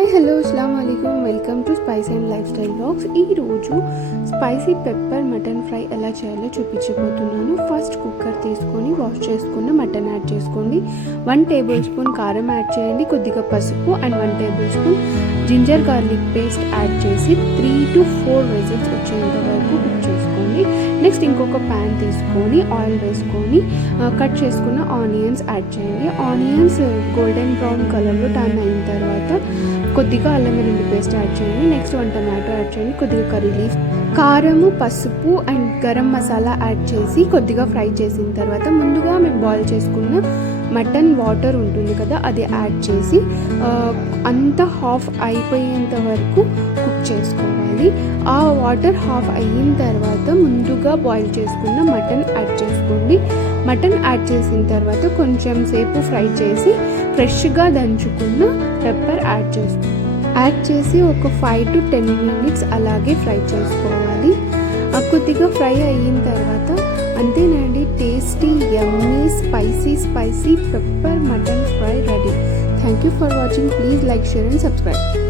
Hi hello అస్సలాము అలైకుం, welcome to spice and lifestyle vlogs. ఈరోజు స్పైసీ పెప్పర్ మటన్ ఫ్రై ఎలా చేయాలో చూపించబోతున్నాను. ఫస్ట్ కుక్కర్ తీసుకొని వాష్ చేసుకున్న మటన్ యాడ్ చేసుకోండి. 1 టేబుల్ స్పూన్ కారం యాడ్ చేయండి, కొద్దిగా పసుపు and 1 tablespoon ginger garlic paste add చేసి 3 to 4 విజిల్స్ వచ్చేంత వరకు కుక్ చేసుకోండి. నెక్స్ట్ ఇంకొక ప్యాన్ తీసుకొని ఆయిల్ వేసుకొని కట్ చేసుకున్న ఆనియన్స్ యాడ్ చేయండి. ఆనియన్స్ గోల్డెన్ బ్రౌన్ కలర్లో టర్న్ అయిన తర్వాత కొద్దిగా అల్లం వెల్లుల్లి పేస్ట్ యాడ్ చేయండి. నెక్స్ట్ 1 టమాటో యాడ్ చేయండి, కొద్దిగా కర్రీ లీఫ్, కారము, పసుపు అండ్ గరం మసాలా యాడ్ చేసి కొద్దిగా ఫ్రై చేసిన తర్వాత ముందుగా మేము బాయిల్ చేసుకున్న మటన్ వాటర్ ఉంటుంది కదా, అది యాడ్ చేసి అంతా హాఫ్ అయిపోయేంత వరకు కుక్ చేసుకోవాలి. ఆ వాటర్ హాఫ్ అయిన తర్వాత ముందుగా బాయిల్ చేసుకున్న మటన్ యాడ్ చేసుకోండి. మటన్ యాడ్ చేసిన తర్వాత కొంచెం సేపు ఫ్రై చేసి ఫ్రెష్గా దంచుకున్న పెప్పర్ యాడ్ చేసి ఒక 5 to 10 minutes అలాగే ఫ్రై చేసుకోవాలి. కొద్దిగా ఫ్రై అయిన తర్వాత అంతేనండి, tasty yummy spicy pepper mutton fry ready. Thank you for watching. Please like, share and subscribe.